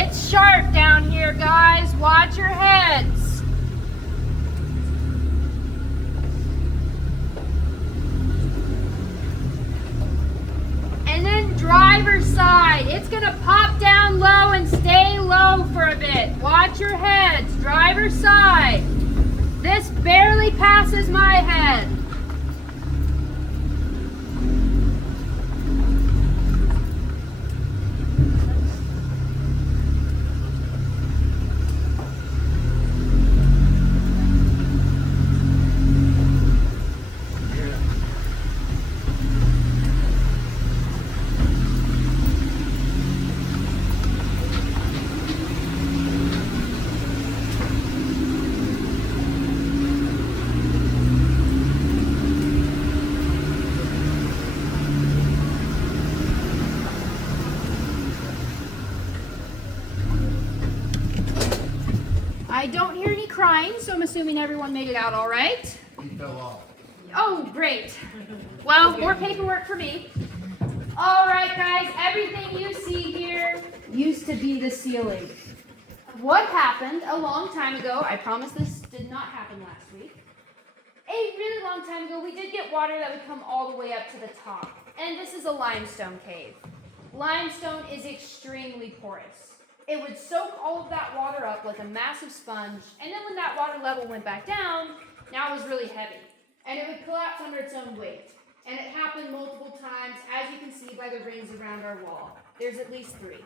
It's sharp down here, guys. Watch your heads. And then driver's side. It's going to pop down low and stay low for a bit. Watch your heads. Driver's side. This barely passes my head. I don't hear any crying, so I'm assuming everyone made it out all right. He fell off. Oh, great. Well, more paperwork for me. All right, guys, everything you see here used to be the ceiling. What happened a long time ago, I promise this did not happen last week. A really long time ago, we did get water that would come all the way up to the top. And this is a limestone cave. Limestone is extremely porous. It would soak all of that water up like a massive sponge, and then when that water level went back down, now it was really heavy, and it would collapse under its own weight. And it happened multiple times, as you can see by the rings around our wall. There's at least 3.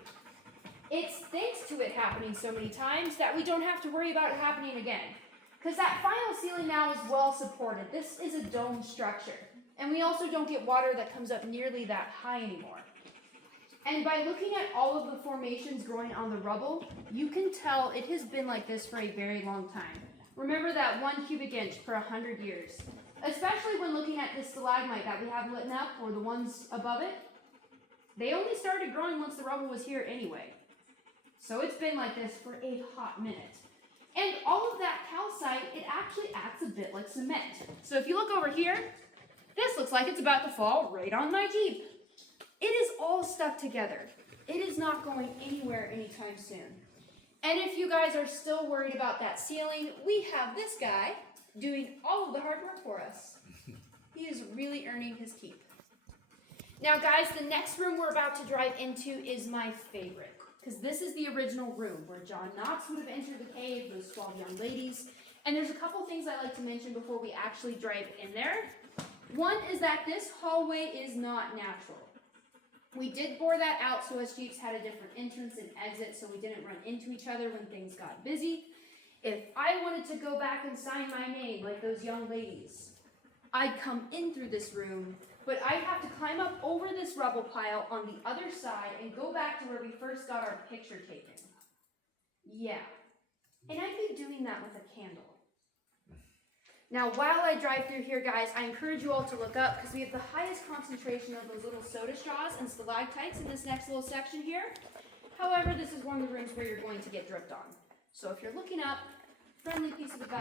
It's thanks to it happening so many times that we don't have to worry about it happening again, because that final ceiling now is well supported. This is a dome structure, and we also don't get water that comes up nearly that high anymore. And by looking at all of the formations growing on the rubble, you can tell it has been like this for a very long time. Remember that 1 cubic inch for 100 years. Especially when looking at this stalagmite that we have lit up, or the ones above it. They only started growing once the rubble was here anyway. So it's been like this for a hot minute. And all of that calcite, it actually acts a bit like cement. So if you look over here, this looks like it's about to fall right on my Jeep. It is all stuck together. It is not going anywhere anytime soon. And if you guys are still worried about that ceiling, we have this guy doing all of the hard work for us. He is really earning his keep. Now guys, the next room we're about to drive into is my favorite, because this is the original room where John Knox would have entered the cave, those 12 young ladies. And there's a couple things I'd like to mention before we actually drive in there. One is that this hallway is not natural. We did bore that out so us Jeeps had a different entrance and exit so we didn't run into each other when things got busy. If I wanted to go back and sign my name like those young ladies, I'd come in through this room, but I'd have to climb up over this rubble pile on the other side and go back to where we first got our picture taken. Yeah, and I'd be doing that with a candle. Now, while I drive through here, guys, I encourage you all to look up because we have the highest concentration of those little soda straws and stalactites in this next little section here. However, this is one of the rooms where you're going to get dripped on. So if you're looking up, friendly piece of advice.